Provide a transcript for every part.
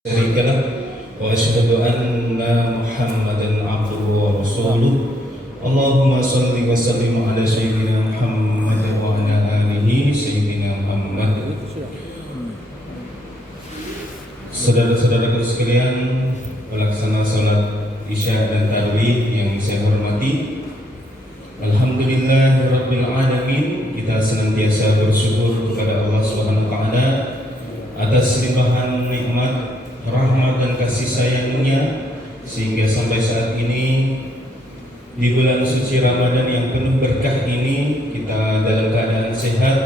شريك له وأشهد أن محمدا عبده ورسوله اللهم صل وسلم على سيدنا محمد وعلى آله سيدنا محمد. Saudara-saudaraku sekalian, pelaksana salat Isya dan Tarawih yang saya hormati, Alhamdulillahirabbil alamin, kita senantiasa bersyukur kepada Allah Subhanahu wa taala atas limpahan nikmat, rahmat dan kasih sayangnya sehingga sampai saat ini di bulan suci Ramadan yang penuh berkah ini kita dalam keadaan sehat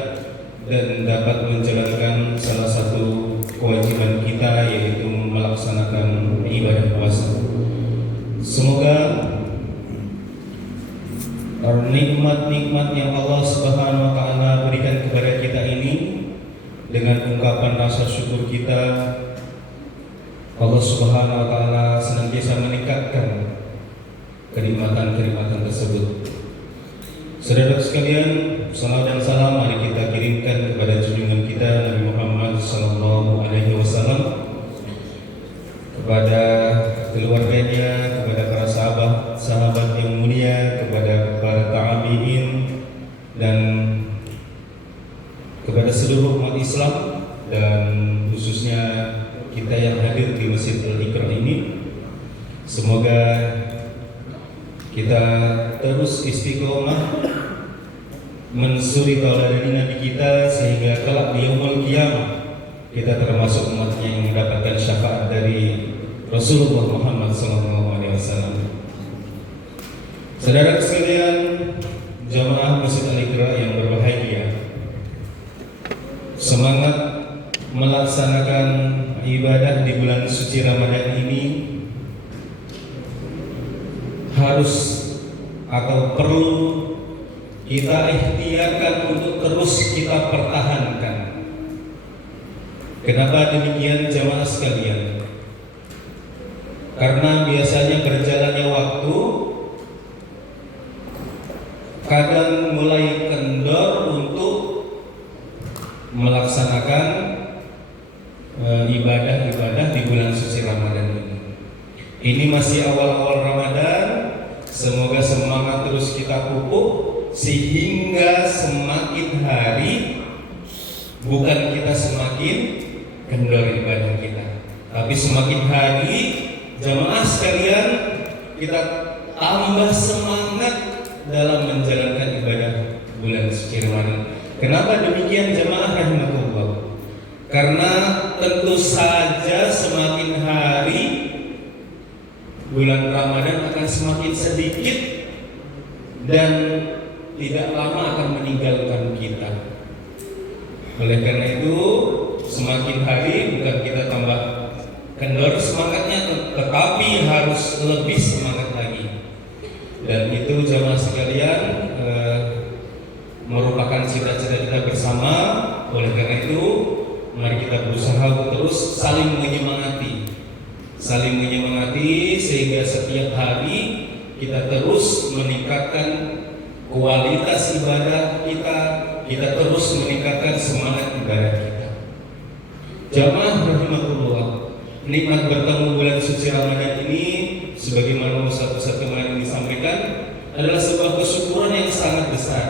dan dapat menjalankan salah satu kewajiban kita, yaitu melaksanakan ibadah puasa. Semoga nikmat-nikmat yang Allah Subhanahu wa taala berikan kepada kita ini, dengan ungkapan rasa syukur kita, Allah Subhanahu wa taala senantiasa meningkatkan kenikmatan-kenikmatan tersebut. Saudara sekalian, salam dan salam mari kita kirimkan kepada junjungan kita Nabi Muhammad sallallahu alaihi wasallam, kepada keluarganya, kepada para sahabat yang mulia, kepada para tabi'in, dan kepada seluruh umat Islam, dan khususnya kita yang hadir di Masjid Al-Iqra ini. Semoga kita terus istiqomah mensuri tauladan Nabi kita, sehingga kelak di yaumul qiyamah kita termasuk umatnya yang mendapatkan syafaat dari Rasulullah Muhammad SAW. Saudara sekalian, jamaah Masjid Al-Iqra yang berbahagia, semangat melaksanakan ibadah di bulan suci Ramadan ini harus atau perlu kita ikhtiarkan untuk terus kita pertahankan. Kenapa demikian jamaah sekalian? Karena biasanya berjalannya waktu kadang mulai kendor untuk melaksanakan ibadah-ibadah di bulan suci Ramadan ini. Ini masih awal-awal Ramadan, semoga semangat terus kita pupuk sehingga semakin hari bukan kita semakin kendor ibadah kita, tapi semakin hari jamaah sekalian kita tambah semangat dalam menjalankan ibadah bulan suci Ramadan. Kenapa demikian jamaah rahimakumullah? Karena tentu saja semakin hari bulan Ramadan akan semakin sedikit dan tidak lama akan meninggalkan kita. Oleh karena itu, semakin hari bukan kita tambah kendor semangatnya, tetapi harus lebih semangat lagi. Dan itu jamaah sekalian merupakan cita-cita kita bersama. Oleh karena itu, mari kita berusaha untuk terus saling menyemangati sehingga setiap hari kita terus meningkatkan kualitas ibadah kita terus meningkatkan semangat ibadah kita. Jamaah rahimakumullah, nikmat bertemu bulan suci Ramadan ini, sebagaimana Ustaz kemarin disampaikan, adalah sebuah kesyukuran yang sangat besar.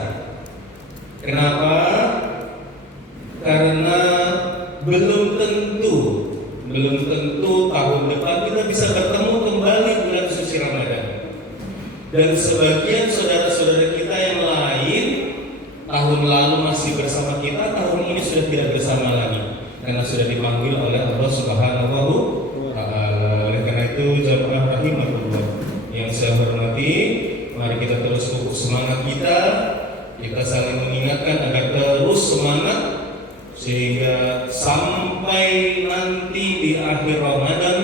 Kenapa? Karena belum tentu tahun depan kita bisa bertemu kembali bulan suci Ramadan. Dan sebagian saudara-saudara kita yang lain tahun lalu masih bersama kita, tahun ini sudah tidak bersama lagi karena sudah dipanggil oleh Allah Subhanahu wa taala. Oleh karena itu jamaah rahimakumullah yang saya hormati, mari kita terus pupuk semangat kita saling mengingatkan agar terus semangat sehingga sampai nanti di akhir Ramadan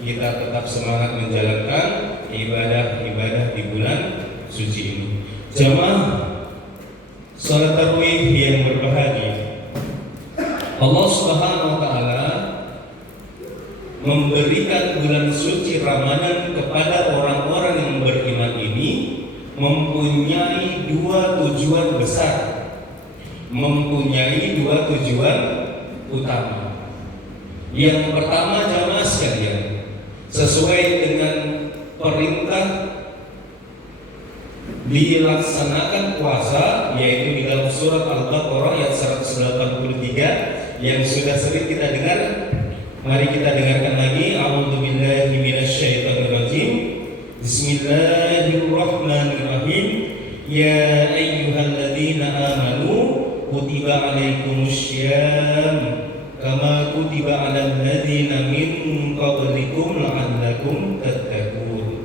kita tetap semangat menjalankan ibadah-ibadah di bulan suci ini. Jamaah salat tarawih yang berbahagia, Allah Subhanahu wa taala memberikan bulan suci Ramadan kepada orang-orang yang beriman ini mempunyai dua tujuan besar, mempunyai dua tujuan utama. Yang pertama jamaah sesuai dengan perintah dilaksanakan puasa, yaitu di dalam surat Al-Baqarah ayat 183 yang sudah sering kita dengar. Mari kita dengarkan lagi. A'udzubillahi minasyaitonirrajim. Bismillahirrahmanirrahim. Ya ayyuhalladzina amanu kutiba alaikumussyam kama kutiba alal ladzina min qablikum la'allakum tattaqun.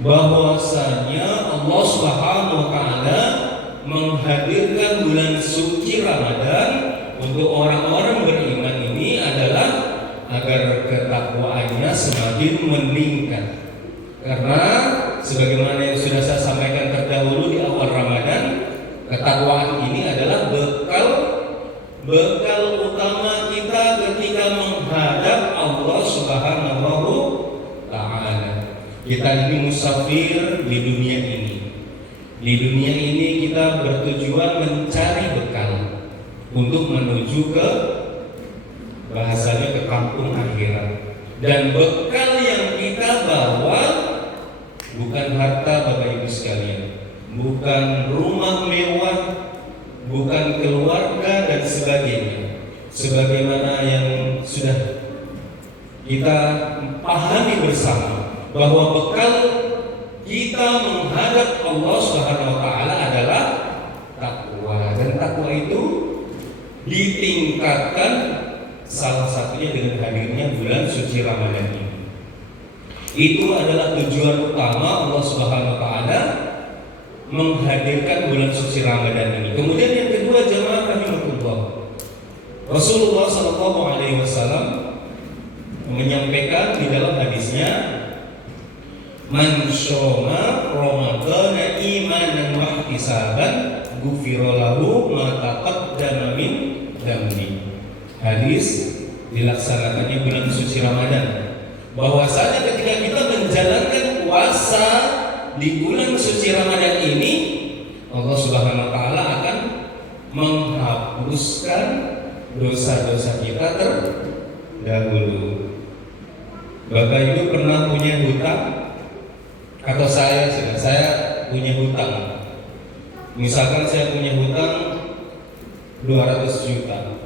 Bahwasanya Allah Subhanahu wa taala menghadirkan bulan suci Ramadan untuk orang-orang beriman ini adalah agar ketakwaannya semakin meningkat. Karena sebagaimana yang sudah saya sampaikan terdahulu di awal Ramadan, ketakwaan ini adalah bekal utama kita ketika menghadap Allah Subhanahu taala. Kita ini musafir di dunia ini. Di dunia ini kita bertujuan mencari bekal untuk menuju ke bahasanya ke kampung akhirat. Dan bekal yang kita bawa bukan harta Bapak Ibu sekalian, bukan rumah mewah, bukan keluarga dan sebagainya. Sebagaimana yang sudah kita pahami bersama bahwa bekal kita menghadap Allah Subhanahu wa taala adalah takwa, dan takwa itu ditingkatkan salah satunya dengan hadirnya bulan suci Ramadan ini. Itu adalah tujuan utama Allah Subhanahu wa taala menghadirkan bulan suci Ramadan ini. Kemudian yang kedua, jamaah rahimahullah, Rasulullah sallallahu alaihi wasallam menyampaikan di dalam hadisnya, man syoma ramadhana imanan wa ihtisaban ghufira lahu ma taqaddama min dzambi. Hadis dilaksanakannya bulan suci Ramadan, bahwasanya ketika kita menjalankan puasa di bulan suci Ramadan ini, Allah Subhanahu wa taala akan menghapuskan dosa-dosa kita terdahulu. Bapak Ibu pernah punya hutang? Atau saya punya hutang. Misalkan saya punya hutang 200 juta.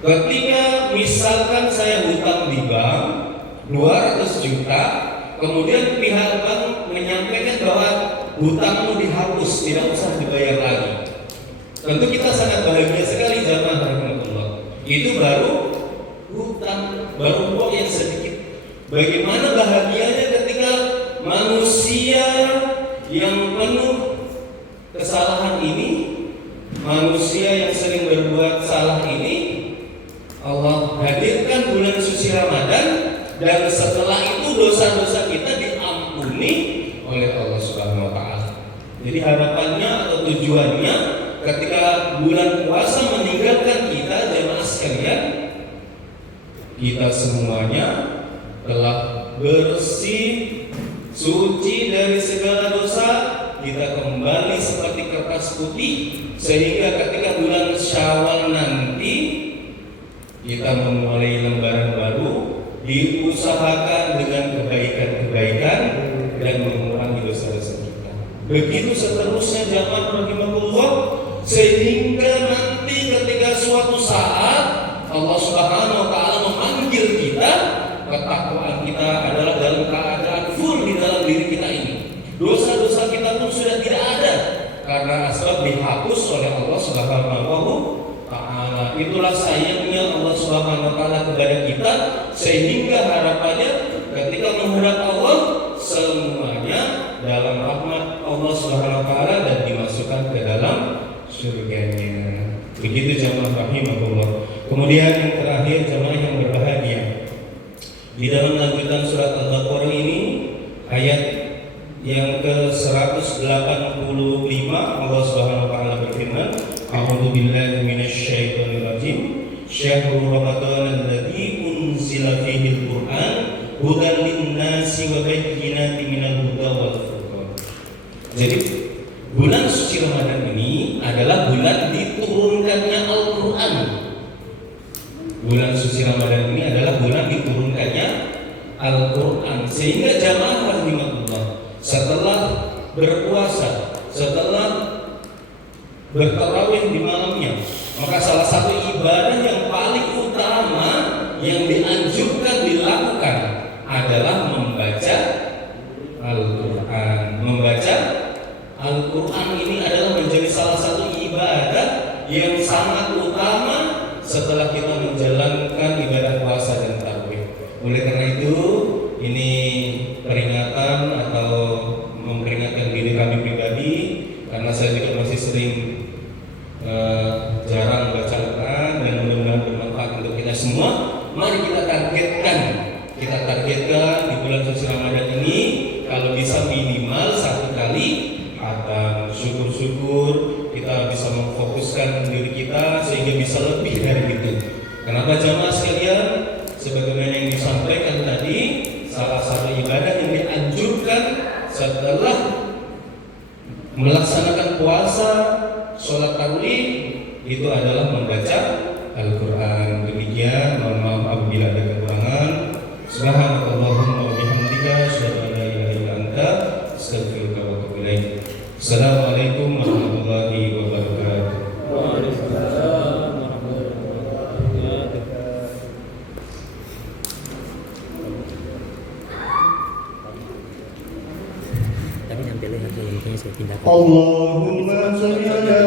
Ketika misalkan saya hutang di bank 200 juta, kemudian pihak bank menyampaikan bahwa hutangmu dihapus, tidak usah dibayar lagi. Tentu kita sangat bahagia sekali jamaah rahmatullah. Itu baru hutang, baru uang yang sedikit. Bagaimana bahagianya ketika manusia yang penuh kesalahan ini, manusia yang sering berbuat salah ini, Allah hadirkan bulan suci Ramadan, dan setelah itu dosa-dosa kita diampuni oleh Allah Subhanahu wa taala. Jadi harapannya atau tujuannya ketika bulan puasa meninggalkan kita, jemaah sekalian, kita semuanya telah bersih, suci dari segala dosa, kita kembali seperti kertas putih, sehingga ketika bulan Syawal nanti kita memulai lembaran baru, diusahakan dengan kebaikan-kebaikan dan mengurangi dosa-dosa kita. Begitu seterusnya jamaah rahimahullah, sehingga nanti ketika suatu saat Allah Subhanahu wa taala memanggil kita, ketakwaan kita adalah dalam keadaan full di dalam diri kita ini. Dosa-dosa kita pun sudah tidak ada karena asbab dihapus oleh Allah Subhanahu wa taala. Itulah sayangnya Allah Subhanahu wa taala kepada kita, sehingga harapannya ketika menghadap Allah semuanya dalam rahmat Allah Subhanahu wa taala dan dimasukkan ke dalam surganya. Begitu jamaah rahimahullah. Kemudian yang terakhir, jamaah yang berbahagia, di dalam lanjutan surat Al-Baqarah ini ayat yang ke-185 Allah Subhanahu wa taala berfirman, A'udzu billahi minasyaitonir rajim. Syahrul Ramadan alladzi unzila fihi al-Qur'an hudan lin-nasi wa bayyinatin minal huda wal furqan. Jadi bulan suci Ramadan ini adalah bulan diturunkannya Al-Qur'an. Bulan suci Ramadan ini adalah bulan diturunkannya Al-Quran. Sehingga jamaah rahimahullah, setelah berpuasa, setelah bertarawih di malamnya, maka salah satu ibadah yang paling utama yang dianjurkan dilakukan adalah membaca Al-Quran. Membaca Al-Quran ini adalah menjadi salah satu ibadah yang sangat utama setelah kita menjalankan ibadah puasa dan tarawih. Oleh karena itu, ini peringatan atau memperingatkan diri kami pribadi, karena saya juga masih sering jarang baca Al-Quran dan mudah-mudahan bermanfaat untuk kita semua. Mari kita targetkan di bulan suci Ramadan ini, kalau bisa minimal 1 kali atau syukur-syukur kita bisa memfokuskan diri kita sehingga bisa lebih dari itu. Kenapa jamaah sekalian? Sebagaimana yang disampaikan tadi, salah satu ibadah yang dianjurkan setelah melaksanakan puasa, sholat tarawih, itu adalah membaca Al-Quran. Demikian, mohon maaf apabila ada kekurangan. Subhanakallahumma wa bihamdika, asyhadu an la ilaha illa anta, astaghfiruka wa atubu ilaik. Assalamualaikum warahmatullahi wabarakatuh. Waalaikumsalam warahmatullahi wabarakatuh. Tapi sampai lihat yang saya pindah. Allahumma sholli ala